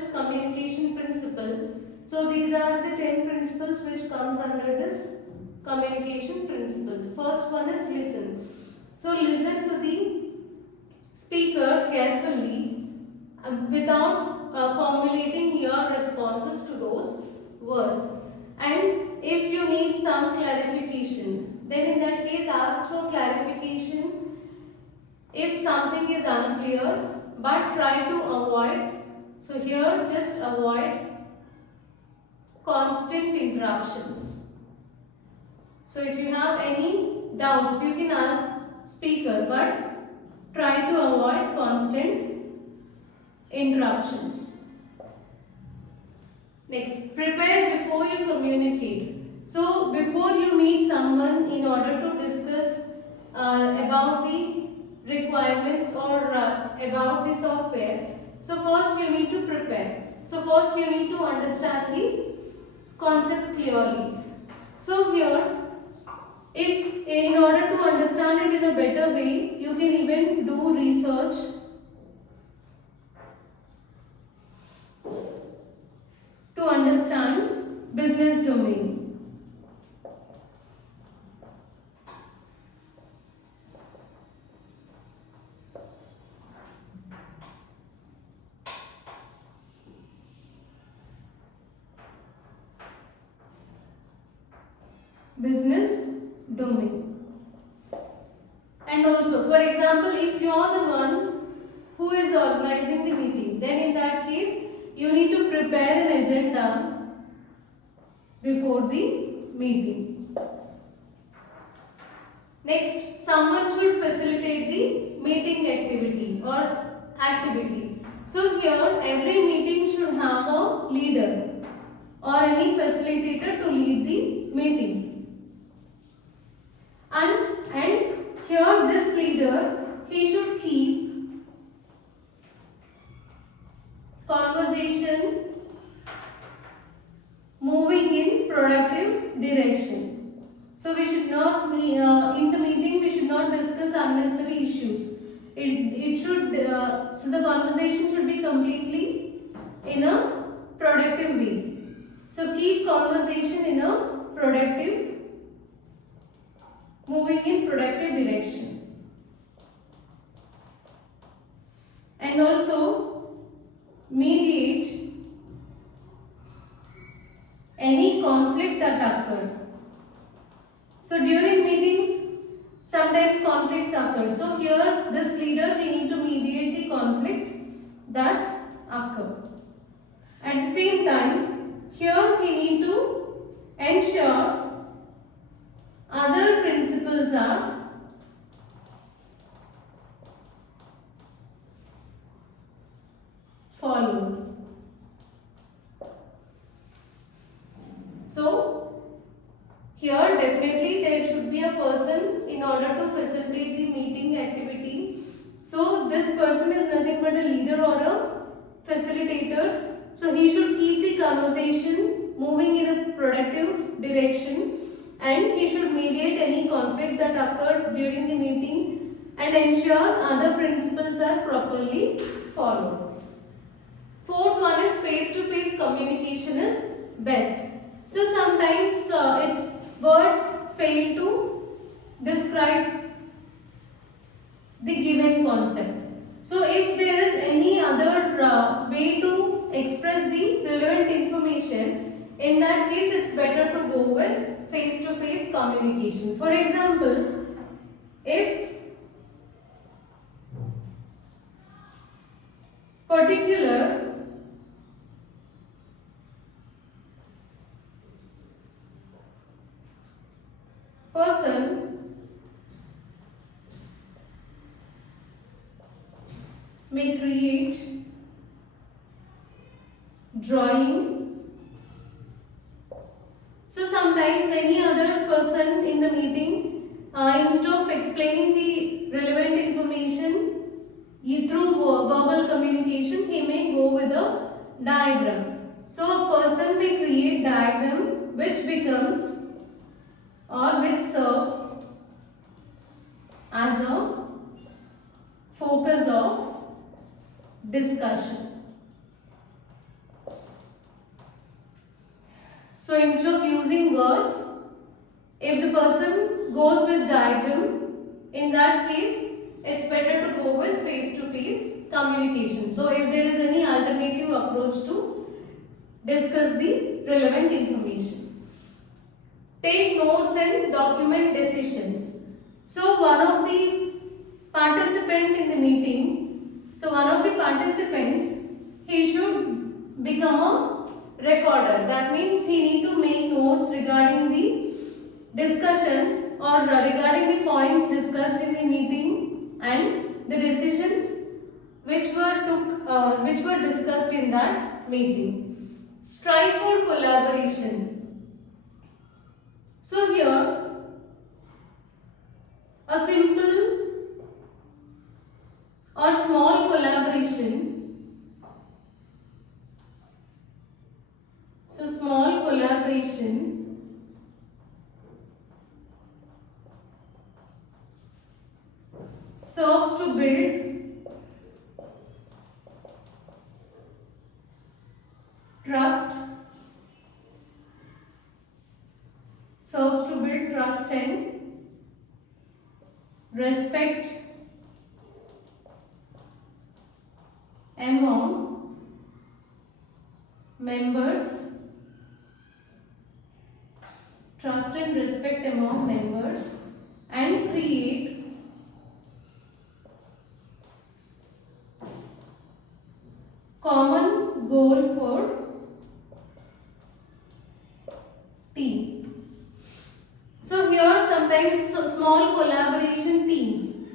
is communication principle. So these are the 10 principles which comes under this communication principles. First one is listen. So listen to the speaker carefully without formulating your responses to those words. And if you need some clarification, then in that case ask for clarification if something is unclear, but try to avoid. So here just avoid constant interruptions. So if you have any doubts, you can ask speaker, but try to avoid constant interruptions. Next, prepare before you communicate. So before you meet someone in order to discuss about the requirements or about the software, so first you need to prepare. So first you need to understand the concept clearly. So here, if in order to understand it in a better way, you can even do research to understand business domain. Business domain. And also, for example, if you are the one who is organizing the meeting, then in that case, you need to prepare an agenda before the meeting. Next, someone should facilitate the meeting activity or activity. So here, every meeting should have a leader or any facilitator to lead the meeting. And here this leader, he should keep conversation moving in productive direction. So we should not, in the meeting we should not discuss unnecessary issues. It should, so the conversation should be completely in a productive way. So keep conversation in a productive, moving in productive direction. And also mediate any conflict that occurred. So during meetings, sometimes conflicts occur. So here this leader, we need to mediate the conflict that occur. At the same time, here we need to ensure other principles are followed. So here definitely there should be a person in order to facilitate the meeting activity. So this person is nothing but a leader or a facilitator. So he should keep the conversation moving in a productive direction, and he should mediate any conflict that occurred during the meeting and ensure other principles are properly followed. Fourth one is face-to-face communication is best. So sometimes its words fail to describe the given concept. So if there is any other way to express the relevant information, in that case it's better to go with face-to-face communication. For example, if particular person may create drawing. So sometimes any other person in the meeting, instead of explaining the relevant information through verbal communication, he may go with a diagram. So a person may create diagram which becomes or which serves as a focus of discussion. So instead of using words, if the person goes with diagram, in that case, it's better to go with face-to-face communication. So if there is any alternative approach to discuss the relevant information. Take notes and document decisions. So one of the participant in the meeting, he should become a recorder. That means he need to make notes regarding the discussions or regarding the points discussed in the meeting and the decisions which were discussed in that meeting. Strive for collaboration. So here a simple or small collaboration. So small collaboration serves to build trust, and respect among members, and create common goal for team. So here sometimes small collaboration teams,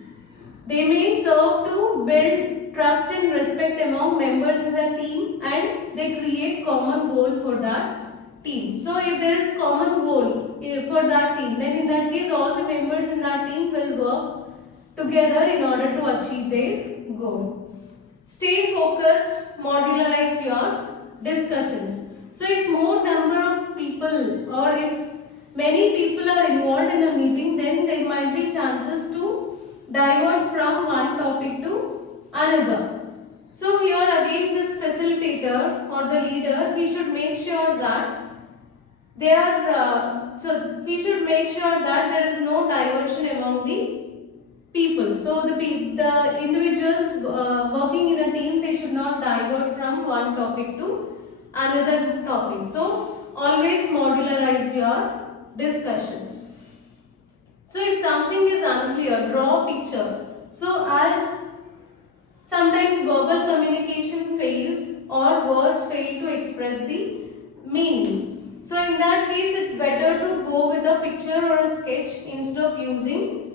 they may serve to build trust and respect among members in the team, and they create common goal for that team. So if there is common goal for that team, then in that case all the members in that team will work together in order to achieve their goal. Stay focused, modularize your discussions. So if more number of people or if many people are involved in a meeting, then there might be chances to divert from one topic to another. So here again this facilitator or the leader, he should make sure that there is no diversion among the people. So the individuals working in a team, they should not divert from one topic to another topic. So always modularize your discussions. So if something is unclear, draw a picture. So as sometimes verbal communication fails or words fail to express the meaning. So in that case, it's better to go with a picture or a sketch instead of using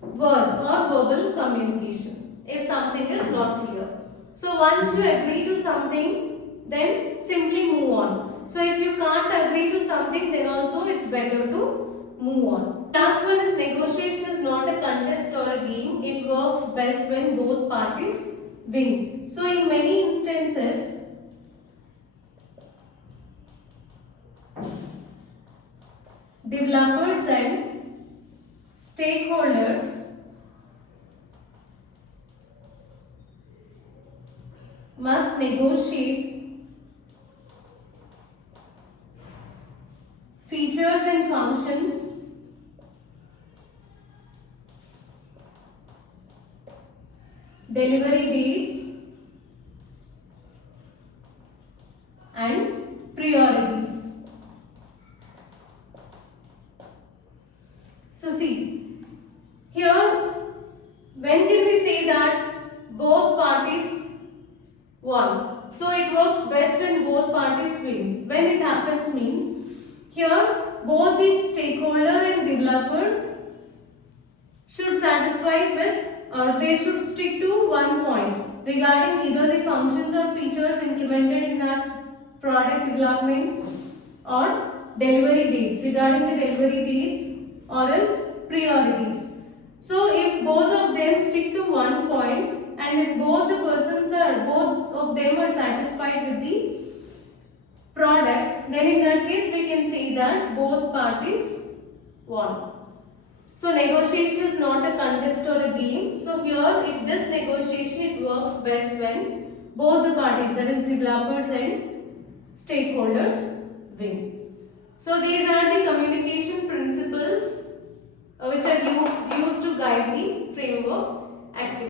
words or verbal communication if something is not clear. So once you agree to something, then simply move on. So if you can't agree to something, then also it's better to move on. Last one is negotiation is not a contest or a game. It works best when both parties win. So in many instances, developers and stakeholders must negotiate features and functions, delivery dates, and priorities. So see, here when can we say that both parties won? So it works best when both parties win. When it happens means, here both the stakeholder and developer should satisfy with, or they should stick to one point regarding either the functions or features implemented in that product development or delivery dates, regarding the delivery dates or else priorities. So if both of them stick to one point and if both of them are satisfied with the product, then in that case we can say that both parties won. So negotiation is not a contest or a game. So here this negotiation, it works best when both the parties, that is developers and stakeholders, win. So these are the communication principles which are used to guide the framework activity.